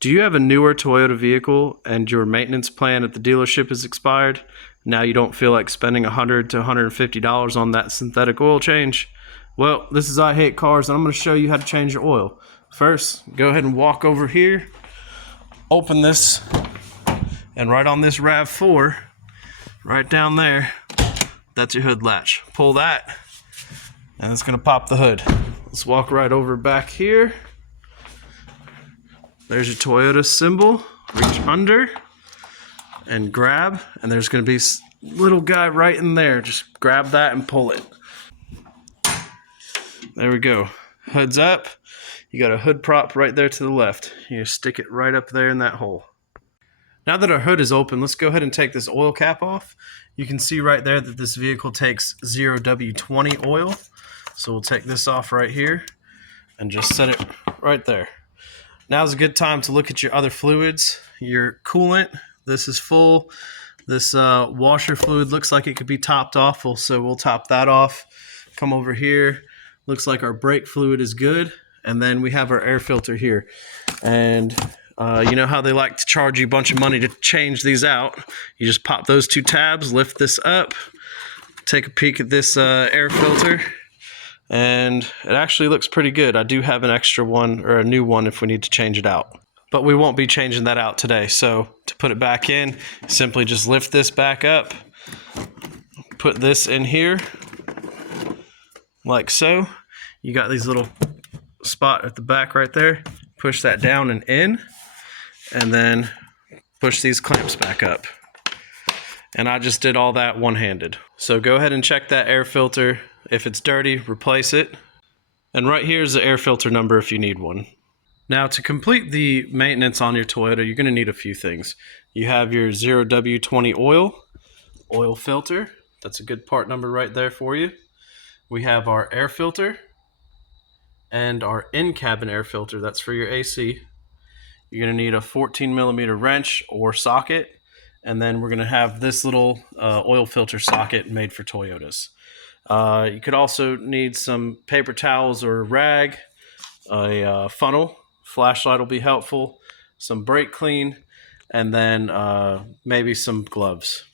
Do you have a newer Toyota vehicle and your maintenance plan at the dealership is expired? Now you don't feel like spending $100 to $150 on that synthetic oil change? Well, this is I Hate Cars, and I'm going to show you how to change your oil. First, go ahead and walk over here, open this, and right on this Rav4, right down there, that's your hood latch. Pull that, and it's going to pop the hood. Let's walk right over back here. There's your Toyota symbol. Reach under and grab, and there's going to be a little guy right in there. Just grab that and pull it. There we go. Hood's up. You got a hood prop right there to the left. You stick it right up there in that hole. Now that our hood is open, let's go ahead and take this oil cap off. You can see right there that this vehicle takes 0W20 oil. So we'll take this off right here and just set it right there. Now's a good time to look at your other fluids. Your coolant, this is full. This washer fluid looks like it could be topped off, so we'll top that off. Come over here. Looks like our brake fluid is good. And then we have our air filter here. And you know how they like to charge you a bunch of money to change these out? You just pop those two tabs, lift this up, take a peek at this air filter. And it actually looks pretty good. I do have an extra one, or a new one, if we need to change it out. But we won't be changing that out today. So to put it back in, simply just lift this back up, put this in here, like so. You got these little spot at the back right there. Push that down and in, and then push these clamps back up. And I just did all that one-handed. So go ahead and check that air filter. If it's dirty, replace it. And right here is the air filter number if you need one. Now, to complete the maintenance on your Toyota, you're going to need a few things. You have your 0W20 oil filter. That's a good part number right there for you. We have our air filter and our in-cabin air filter. That's for your AC. You're going to need a 14mm wrench or socket. And then we're going to have this little oil filter socket made for Toyotas. You could also need some paper towels or a rag, a funnel, flashlight will be helpful, some brake clean, and then maybe some gloves.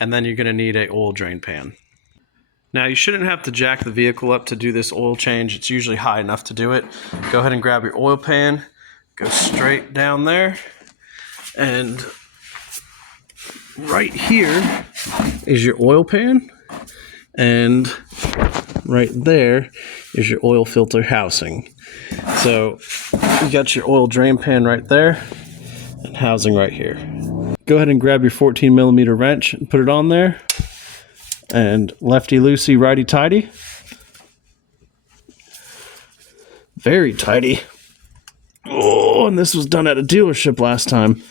And then you're going to need an oil drain pan. Now, you shouldn't have to jack the vehicle up to do this oil change. It's usually high enough to do it. Go ahead and grab your oil pan, go straight down there, and right here is your oil pan. And right there is your oil filter housing. So you got your oil drain pan right there and housing right here. Go ahead and grab your 14mm wrench and put it on there. And lefty-loosey, righty-tighty. Very tighty. Oh, and this was done at a dealership last time.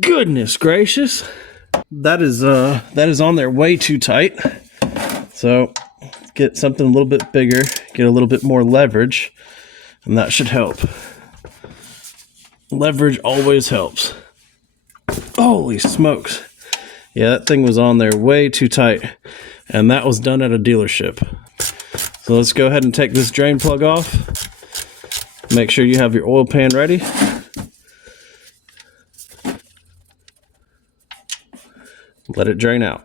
Goodness gracious. That is on there way too tight. So get something a little bit bigger, get a little bit more leverage, and that should help. Leverage always helps. Holy smokes. Yeah, that thing was on there way too tight, and that was done at a dealership. So let's go ahead and take this drain plug off. Make sure you have your oil pan ready. Let it drain out.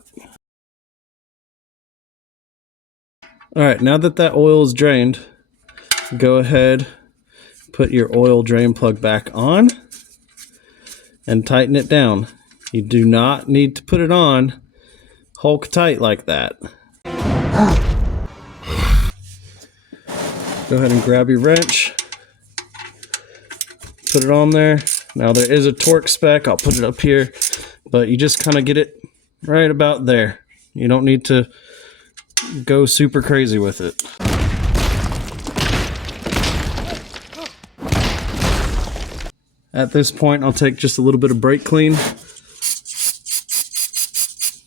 All right, now that that oil is drained, go ahead, put your oil drain plug back on and tighten it down. You do not need to put it on Hulk tight like that. Go ahead and grab your wrench, put it on there. Now there is a torque spec, I'll put it up here, but you just kind of get it right about there. You don't need to go super crazy with it. At this point, I'll take just a little bit of brake clean,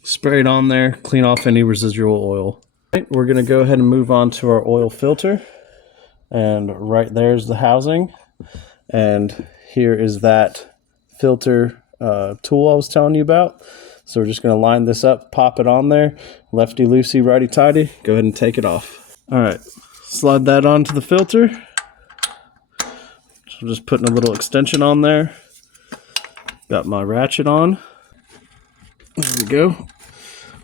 spray it on there, clean off any residual oil. Right, we're going to go ahead and move on to our oil filter. And right there's the housing. And here is that filter tool I was telling you about. So we're just going to line this up, pop it on there, lefty-loosey, righty-tighty. Go ahead and take it off. All right, slide that onto the filter. So just putting a little extension on there. Got my ratchet on. There we go.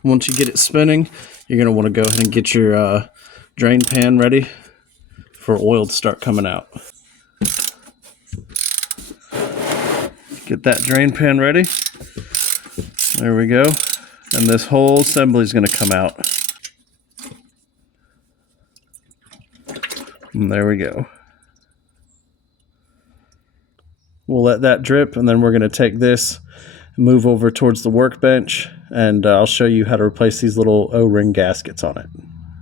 Once you get it spinning, you're going to want to go ahead and get your drain pan ready for oil to start coming out. Get that drain pan ready. There we go. And this whole assembly is going to come out. And there we go. We'll let that drip, and then we're going to take this and move over towards the workbench, and I'll show you how to replace these little O-ring gaskets on it.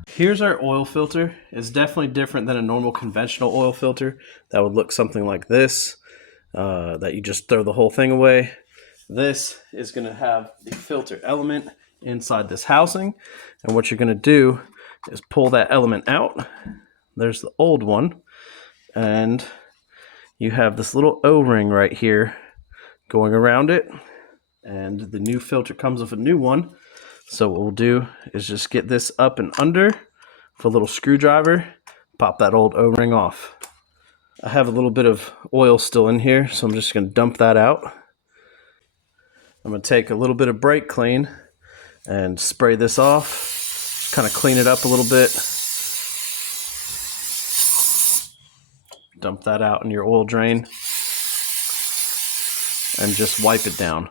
Here's our oil filter. It's definitely different than a normal conventional oil filter. That would look something like this, that you just throw the whole thing away. This is going to have the filter element inside this housing, and what you're going to do is pull that element out. There's the old one, and you have this little O-ring right here going around it, and the new filter comes with a new one. So what we'll do is just get this up and under with a little screwdriver, pop that old O-ring off. I have a little bit of oil still in here, so I'm just going to dump that out. I'm going to take a little bit of brake clean and spray this off, kind of clean it up a little bit. Dump that out in your oil drain and just wipe it down.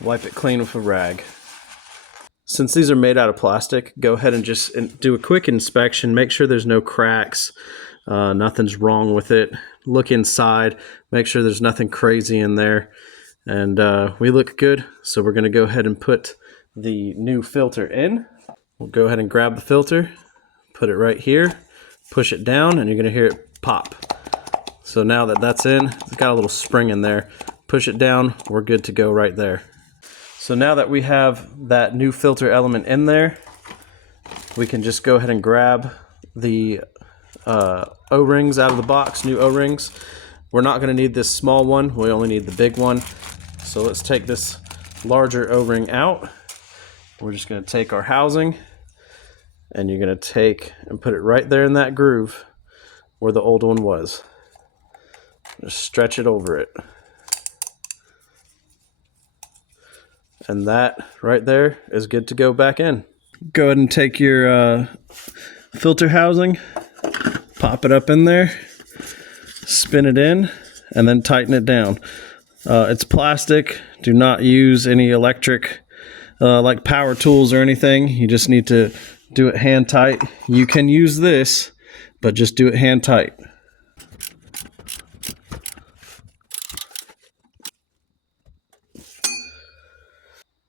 Wipe it clean with a rag. Since these are made out of plastic, go ahead and just do a quick inspection. Make sure there's no cracks, nothing's wrong with it. Look inside, make sure there's nothing crazy in there. And we look good, so we're going to go ahead and put the new filter in. We'll go ahead and grab the filter, put it right here, push it down, and you're going to hear it pop. So now that that's in, it's got a little spring in there. Push it down, we're good to go right there. So now that we have that new filter element in there, we can just go ahead and grab the O-rings out of the box, new O-rings. We're not going to need this small one, we only need the big one. So let's take this larger O-ring out. We're just going to take our housing, and you're going to take and put it right there in that groove where the old one was. Just stretch it over it. And that right there is good to go back in. Go ahead and take your filter housing, pop it up in there, spin it in, and then tighten it down. It's plastic. Do not use any electric like power tools or anything. You just need to do it hand tight. You can use this, but just do it hand tight.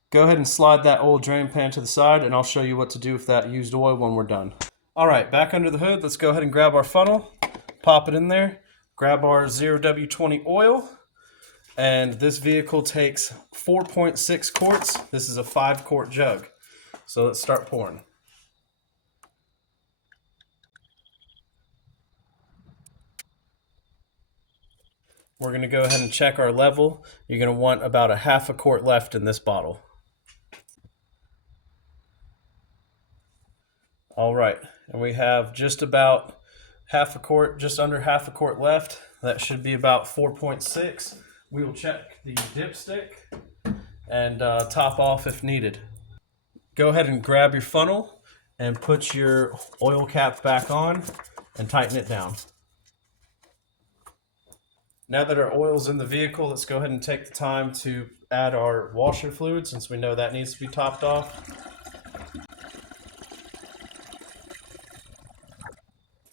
Go ahead and slide that old drain pan to the side, and I'll show you what to do with that used oil when we're done. All right, back under the hood, let's go ahead and grab our funnel, pop it in there, grab our 0W20 oil, and this vehicle takes 4.6 quarts. This is a 5-quart jug. So let's start pouring. We're going to go ahead and check our level. You're going to want about a half a quart left in this bottle. All right, and we have just about half a quart, just under half a quart left. That should be about 4.6. We will check the dipstick and top off if needed. Go ahead and grab your funnel and put your oil cap back on and tighten it down. Now that our oil's in the vehicle, let's go ahead and take the time to add our washer fluid, since we know that needs to be topped off.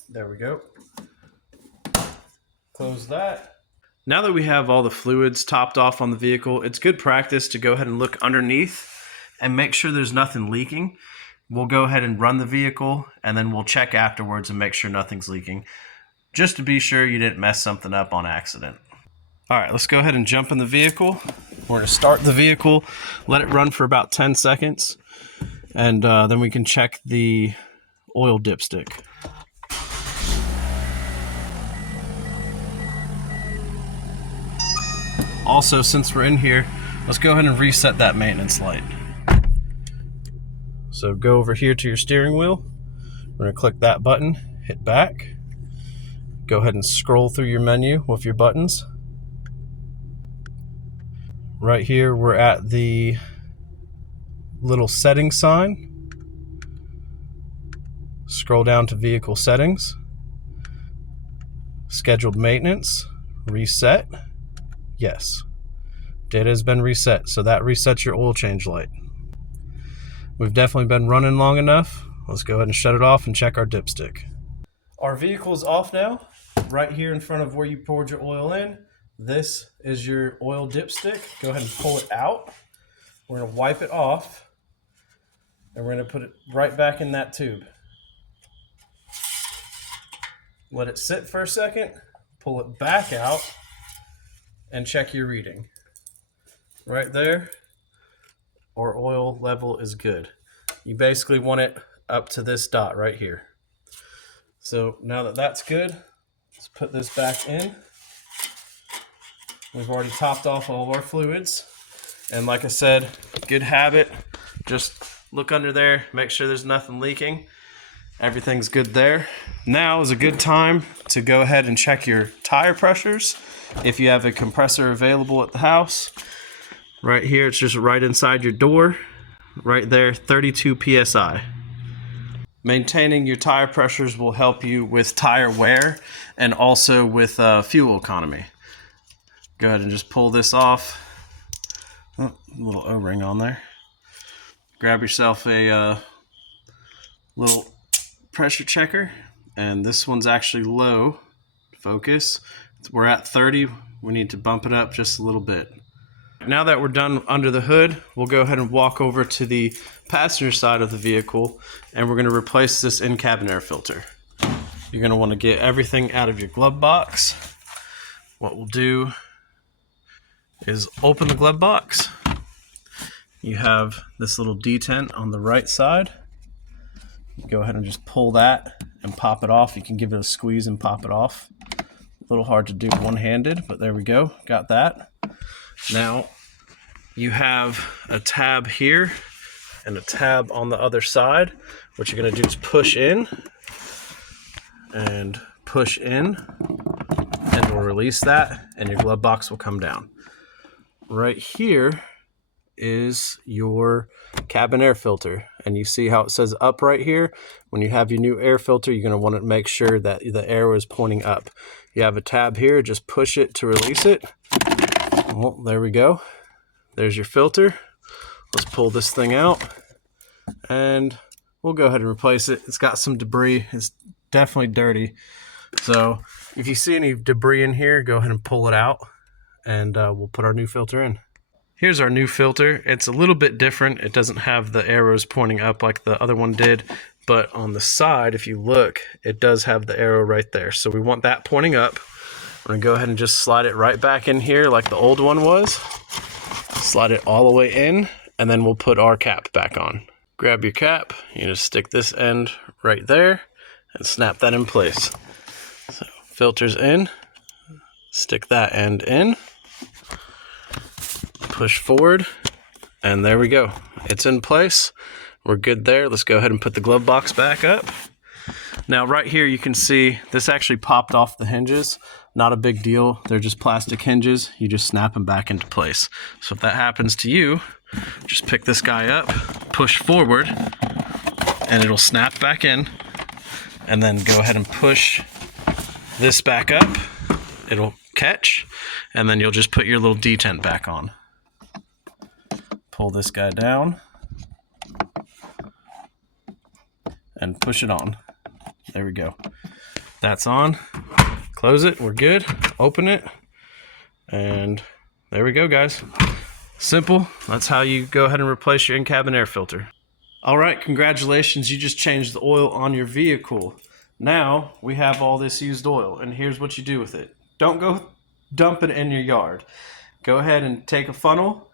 There we go. Close that. Now that we have all the fluids topped off on the vehicle, it's good practice to go ahead and look underneath and make sure there's nothing leaking. We'll go ahead and run the vehicle, and then we'll check afterwards and make sure nothing's leaking, just to be sure you didn't mess something up on accident. All right, let's go ahead and jump in the vehicle. We're going to start the vehicle, let it run for about 10 seconds, and then we can check the oil dipstick. Also, since we're in here, let's go ahead and reset that maintenance light. So go over here to your steering wheel, We're going to click that button, hit back. Go ahead and scroll through your menu with your buttons. Right here, we're at the little settings sign. Scroll down to vehicle settings, scheduled maintenance, reset, yes. Data has been reset, so that resets your oil change light. We've definitely been running long enough. Let's go ahead and shut it off and check our dipstick. Our vehicle's off now. Right here in front of where you poured your oil in, this is your oil dipstick. Go ahead and pull it out. We're gonna wipe it off, and we're gonna put it right back in that tube. Let it sit for a second, pull it back out, and check your reading. Right there, our oil level is good. You basically want it up to this dot right here. So now that that's good, let's put this back in. We've already topped off all of our fluids. And like I said, good habit, just look under there, make sure there's nothing leaking. Everything's good there. Now is a good time to go ahead and check your tire pressures. If you have a compressor available at the house, right here, it's just right inside your door. Right there, 32 PSI. Maintaining your tire pressures will help you with tire wear and also with fuel economy. Go ahead and just pull this off. Oh, a little O-ring on there. Grab yourself a little pressure checker, and this one's actually low. Focus. We're at 30. We need to bump it up just a little bit. Now that we're done under the hood, we'll go ahead and walk over to the passenger side of the vehicle, and we're going to replace this in-cabin air filter. You're going to want to get everything out of your glove box. What we'll do is open the glove box. You have this little detent on the right side. Go ahead and just pull that and pop it off. You can give it a squeeze and pop it off. A little hard to do one-handed, but there we go. Got that. Now you have a tab here and a tab on the other side. What you're going to do is push in, and we'll release that, and your glove box will come down. Right here is your cabin air filter, and you see how it says up right here. When you have your new air filter, you're going to want to make sure that the air is pointing up. You have a tab here, just push it to release it. Well, there we go. There's your filter. Let's pull this thing out, and we'll go ahead and replace it. It's got some debris. It's definitely dirty. So if you see any debris in here, go ahead and pull it out, and we'll put our new filter in. Here's our new filter. It's a little bit different. It doesn't have the arrows pointing up like the other one did, but on the side, if you look, it does have the arrow right there. So we want that pointing up. We're gonna go ahead and just slide it right back in here like the old one was. Slide it all the way in, and then we'll put our cap back on. Grab your cap, you just stick this end right there and snap that in place. So filter's in, stick that end in, push forward, and there we go. It's in place. We're good there. Let's go ahead and put the glove box back up. Now right here you can see this actually popped off the hinges. Not a big deal. They're just plastic hinges. You just snap them back into place. So if that happens to you, just pick this guy up, push forward, and it'll snap back in. And then go ahead and push this back up. It'll catch, and then you'll just put your little detent back on. Pull this guy down and push it on. There we go. That's on. Close it. We're good. Open it. And there we go, guys. Simple. That's how you go ahead and replace your in-cabin air filter. All right, congratulations. You just changed the oil on your vehicle. Now we have all this used oil, and here's what you do with it. Don't go dump it in your yard. Go ahead and take a funnel,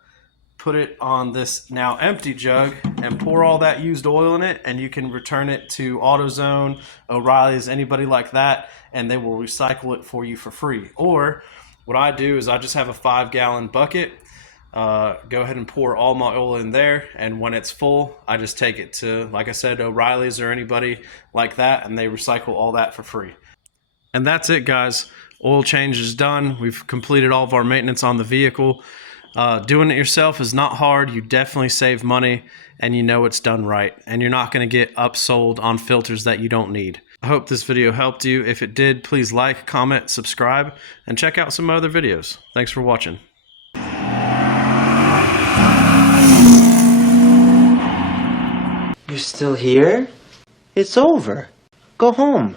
put it on this now empty jug, and pour all that used oil in it, and you can return it to AutoZone, O'Reilly's, anybody like that, and they will recycle it for you for free. Or what I do is I just have a 5-gallon bucket. go ahead and pour all my oil in there, and when it's full, I just take it to, like I said, O'Reilly's or anybody like that, and they recycle all that for free. And that's it, guys. Oil change is done. We've completed all of our maintenance on the vehicle. Doing it yourself is not hard. You definitely save money, and you know it's done right, and you're not going to get upsold on filters that you don't need. I hope this video helped you. If it did, please like, comment, subscribe, and check out some other videos. Thanks for watching. You're still here? It's over. Go home.